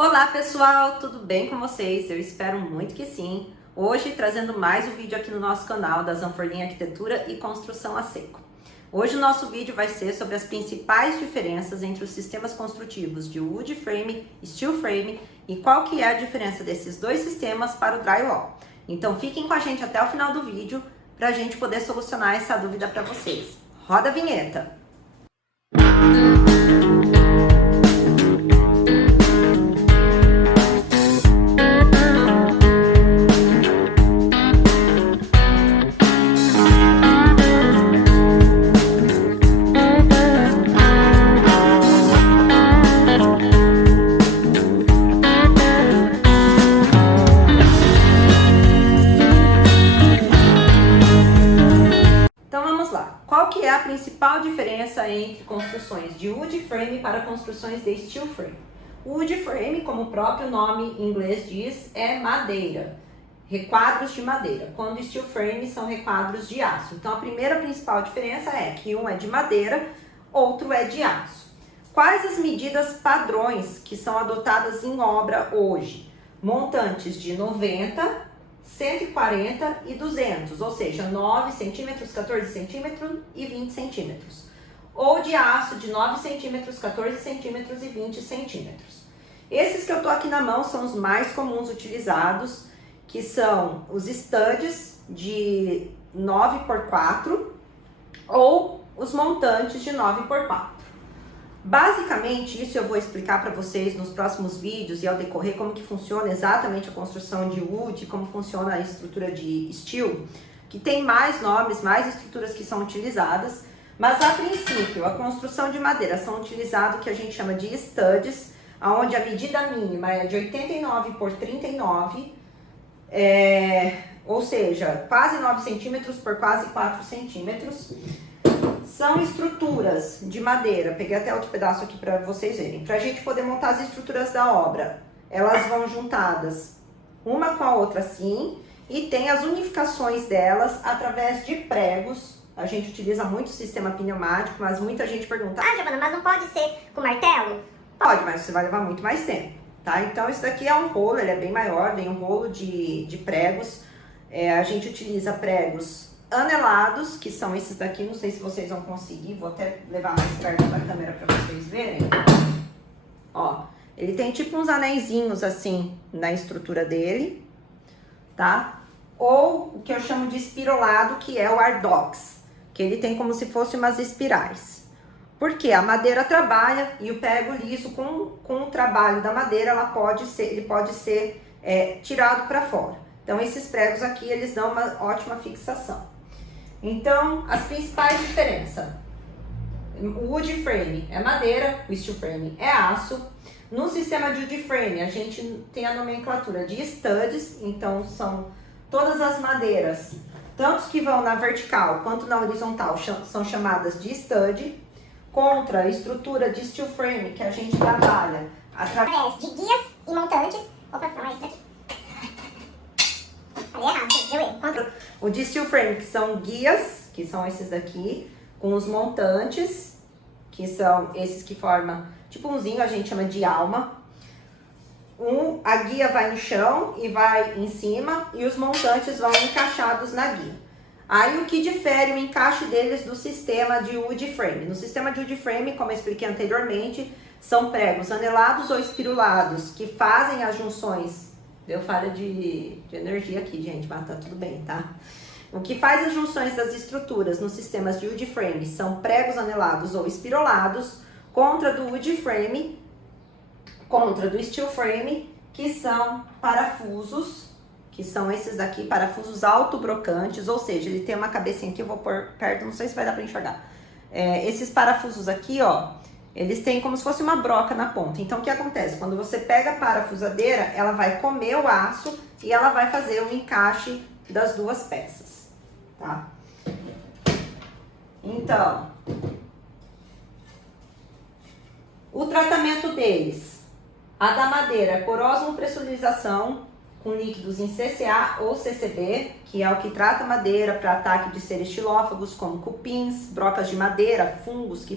Olá pessoal, tudo bem com vocês? Eu espero muito que sim. Hoje trazendo mais um vídeo aqui no nosso canal da Zanforlin Arquitetura e Construção a Seco. Hoje o nosso vídeo vai ser sobre as principais diferenças entre os sistemas construtivos de wood frame e steel frame e qual que é a diferença desses dois sistemas para o drywall. Então fiquem com a gente até o final do vídeo para a gente poder solucionar essa dúvida para vocês. Roda a vinheta! A principal diferença entre construções de wood frame para construções de steel frame. O wood frame, como o próprio nome em inglês diz, é madeira, requadros de madeira, quando steel frame são requadros de aço. Então a primeira principal diferença é que um é de madeira, outro é de aço. Quais as medidas padrões que são adotadas em obra hoje? Montantes de 90, 140 e 200, ou seja, 9 centímetros, 14 centímetros e 20 centímetros. Ou de aço de 9 centímetros, 14 centímetros e 20 centímetros. Esses que eu tô aqui na mão são os mais comuns utilizados, que são os studs de 9x4 ou os montantes de 9x4. Basicamente, isso eu vou explicar para vocês nos próximos vídeos e ao decorrer como que funciona exatamente a construção de wood, como funciona a estrutura de steel, que tem mais nomes, mais estruturas que são utilizadas, mas a princípio, a construção de madeira são utilizados o que a gente chama de studs, onde a medida mínima é de 89 por 39, ou seja, quase 9 centímetros por quase 4 centímetros. São estruturas de madeira, peguei até outro pedaço aqui para vocês verem, para a gente poder montar as estruturas da obra. Elas vão juntadas uma com a outra assim, e tem as unificações delas através de pregos. A gente utiliza muito o sistema pneumático, mas muita gente pergunta: Ah, Giovana, mas não pode ser com martelo? Pode, mas você vai levar muito mais tempo, tá? Então isso daqui é um rolo, ele é bem maior, vem um rolo de pregos. A gente utiliza pregos anelados, que são esses daqui, não sei se vocês vão conseguir, vou até levar mais perto da câmera para vocês verem. Ó, ele tem tipo uns anéisinhos assim na estrutura dele, tá? Ou o que eu chamo de espirolado, que é o Ardox, que ele tem como se fosse umas espirais. Porque a madeira trabalha e o prego liso com o trabalho da madeira, ele pode ser tirado para fora. Então esses pregos aqui, eles dão uma ótima fixação. Então, as principais diferenças: o wood frame é madeira, o steel frame é aço. No sistema de wood frame, a gente tem a nomenclatura de studs, então são todas as madeiras, tanto que vão na vertical quanto na horizontal, são chamadas de stud. Contra a estrutura de steel frame, que a gente trabalha através de guias e montantes. Opa, não é isso aqui. Falei errado, deu erro. O de steel frame, que são guias, que são esses daqui, com os montantes, que são esses que formam tipo umzinho, a gente chama de alma. A guia vai no chão e vai em cima, e os montantes vão encaixados na guia. Aí o que difere o encaixe deles do sistema de wood frame? No sistema de wood frame, como eu expliquei anteriormente, são pregos anelados ou espirulados, que fazem as junções. Deu falha de energia aqui, gente, mas tá tudo bem, tá? O que faz as junções das estruturas nos sistemas de wood frame são pregos anelados ou espirolados, contra do wood frame, contra do steel frame, que são parafusos, que são esses daqui, parafusos autobrocantes, ou seja, ele tem uma cabecinha aqui, eu vou pôr perto, não sei se vai dar pra enxergar. Esses parafusos aqui, ó, eles têm como se fosse uma broca na ponta. Então, o que acontece? Quando você pega a parafusadeira, ela vai comer o aço e ela vai fazer o encaixe das duas peças, tá? Então, o tratamento deles. A da madeira é por osmopressurização com líquidos em CCA ou CCB, que é o que trata a madeira para ataque de seres xilófagos, como cupins, brocas de madeira, fungos que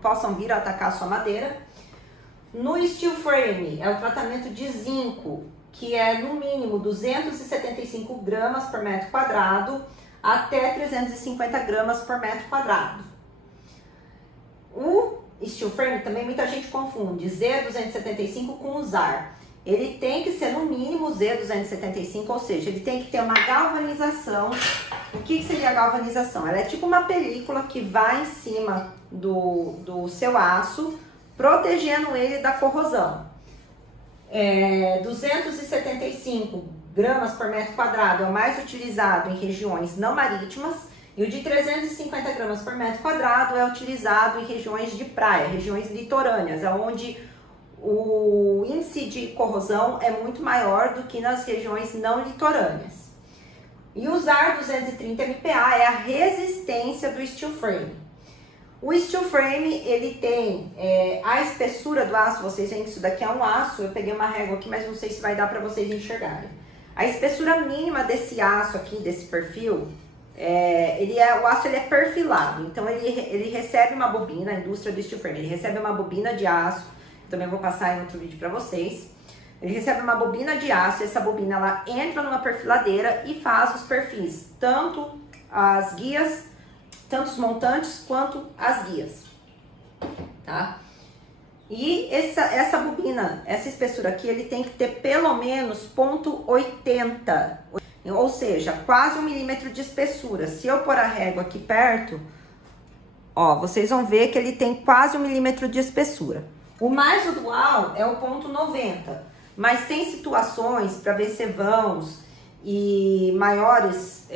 possam vir a atacar a sua madeira. No steel frame é o tratamento de zinco, que é no mínimo 275 gramas por metro quadrado até 350 gramas por metro quadrado. O steel frame também muita gente confunde Z275 com o ZAR. Ele tem que ser no mínimo Z275, ou seja, ele tem que ter uma galvanização. O que seria a galvanização? Ela é tipo uma película que vai em cima do seu aço, protegendo ele da corrosão. 275 gramas por metro quadrado é o mais utilizado em regiões não marítimas, e o de 350 gramas por metro quadrado é utilizado em regiões de praia, regiões litorâneas, onde o índice de corrosão é muito maior do que nas regiões não litorâneas. E usar 230 MPa é a resistência do steel frame. O steel frame, ele tem a espessura do aço, vocês veem que isso daqui é um aço, eu peguei uma régua aqui, mas não sei se vai dar para vocês enxergarem. A espessura mínima desse aço aqui, desse perfil, o aço ele é perfilado, então ele recebe uma bobina, a indústria do steel frame, ele recebe uma bobina de aço, também vou passar em outro vídeo para vocês. Ele recebe uma bobina de aço, essa bobina ela entra numa perfiladeira e faz os perfis, tanto as guias, tanto os montantes quanto as guias, tá? E essa bobina, essa espessura aqui, ele tem que ter pelo menos 0,80, ou seja, quase 1 milímetro de espessura. Se eu pôr a régua aqui perto, ó, vocês vão ver que ele tem quase 1 milímetro de espessura. O mais usual é o 0,90, mas tem situações para vencer vãos e maiores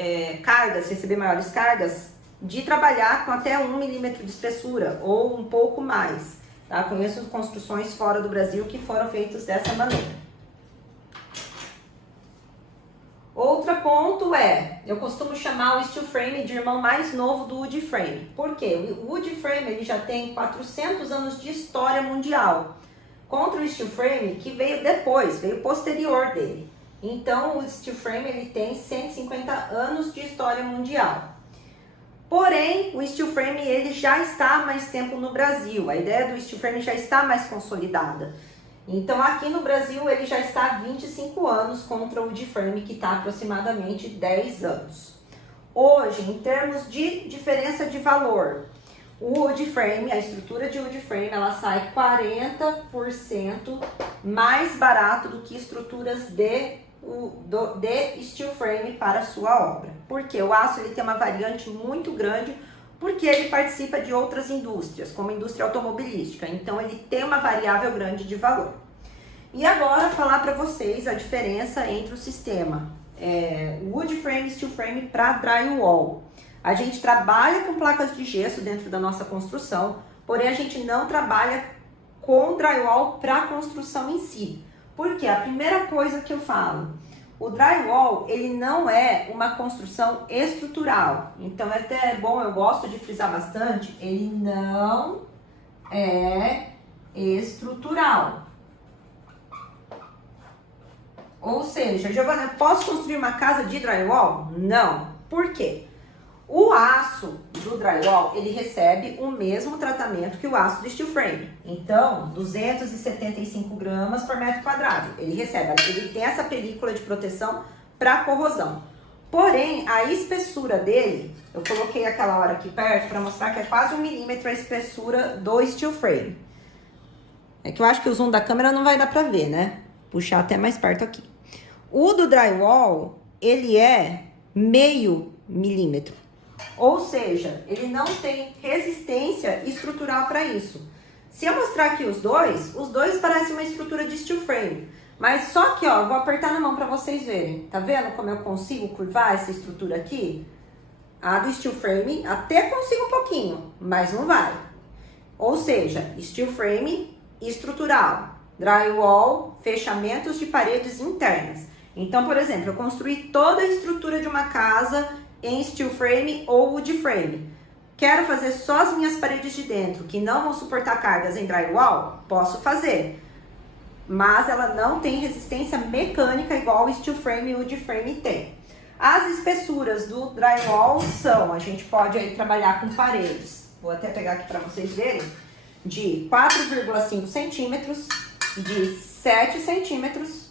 cargas, receber maiores cargas, de trabalhar com até 1 milímetro de espessura ou um pouco mais. Tá? Conheço construções fora do Brasil que foram feitas dessa maneira. Outro ponto eu costumo chamar o steel frame de irmão mais novo do wood frame. Por quê? O wood frame ele já tem 400 anos de história mundial, contra o steel frame que veio depois, veio posterior dele. Então o steel frame ele tem 150 anos de história mundial. Porém, o steel frame ele já está há mais tempo no Brasil, a ideia do steel frame já está mais consolidada. Então, aqui no Brasil, ele já está há 25 anos contra o wood frame, que está aproximadamente 10 anos. Hoje, em termos de diferença de valor, o wood frame, a estrutura de wood frame, ela sai 40% mais barato do que estruturas de steel frame para a sua obra. Porque o aço ele tem uma variante muito grande, porque ele participa de outras indústrias, como a indústria automobilística, então ele tem uma variável grande de valor. E agora falar para vocês a diferença entre o sistema wood frame e steel frame para drywall. A gente trabalha com placas de gesso dentro da nossa construção, porém a gente não trabalha com drywall para a construção em si. Porque a primeira coisa que eu falo, o drywall, ele não é uma construção estrutural. Então, é até bom, eu gosto de frisar bastante, ele não é estrutural. Ou seja, Giovana, eu posso construir uma casa de drywall? Não. Por quê? O aço do drywall, ele recebe o mesmo tratamento que o aço do steel frame. Então, 275 gramas por metro quadrado. Ele recebe, ele tem essa película de proteção para corrosão. Porém, a espessura dele, eu coloquei aquela hora aqui perto para mostrar que é quase 1 milímetro a espessura do steel frame. É que eu acho que o zoom da câmera não vai dar para ver, né? Puxar até mais perto aqui. O do drywall, ele é 0,5 milímetro. Ou seja, ele não tem resistência estrutural para isso. Se eu mostrar aqui os dois parecem uma estrutura de steel frame. Mas só que, ó, eu vou apertar na mão para vocês verem. Tá vendo como eu consigo curvar essa estrutura aqui? A do steel frame até consigo um pouquinho, mas não vai. Ou seja, steel frame estrutural, drywall, fechamentos de paredes internas. Então, por exemplo, eu construí toda a estrutura de uma casa em steel frame ou wood frame. Quero fazer só as minhas paredes de dentro, que não vão suportar cargas em drywall? Posso fazer. Mas ela não tem resistência mecânica igual o steel frame e o wood frame tem. As espessuras do drywall são, a gente pode aí trabalhar com paredes. Vou até pegar aqui para vocês verem. de 4,5 centímetros, de 7 centímetros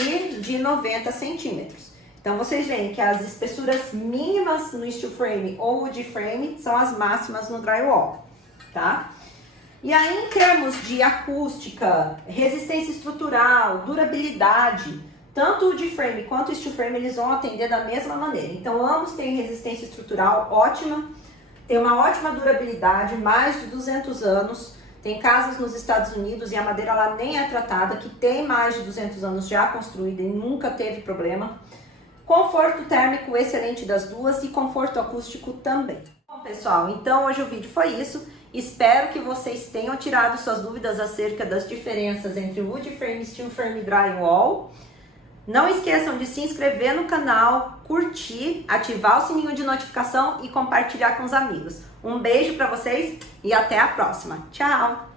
e de 90 centímetros. Então, vocês veem que as espessuras mínimas no steel frame ou wood frame são as máximas no drywall, tá? E aí, em termos de acústica, resistência estrutural, durabilidade, tanto o wood frame quanto o steel frame, eles vão atender da mesma maneira. Então, ambos têm resistência estrutural ótima, tem uma ótima durabilidade, mais de 200 anos. Tem casas nos Estados Unidos e a madeira lá nem é tratada, que tem mais de 200 anos já construída e nunca teve problema. Conforto térmico excelente das duas e conforto acústico também. Bom, pessoal, então hoje o vídeo foi isso. Espero que vocês tenham tirado suas dúvidas acerca das diferenças entre wood frame, steel frame e drywall. Não esqueçam de se inscrever no canal, curtir, ativar o sininho de notificação e compartilhar com os amigos. Um beijo para vocês e até a próxima. Tchau!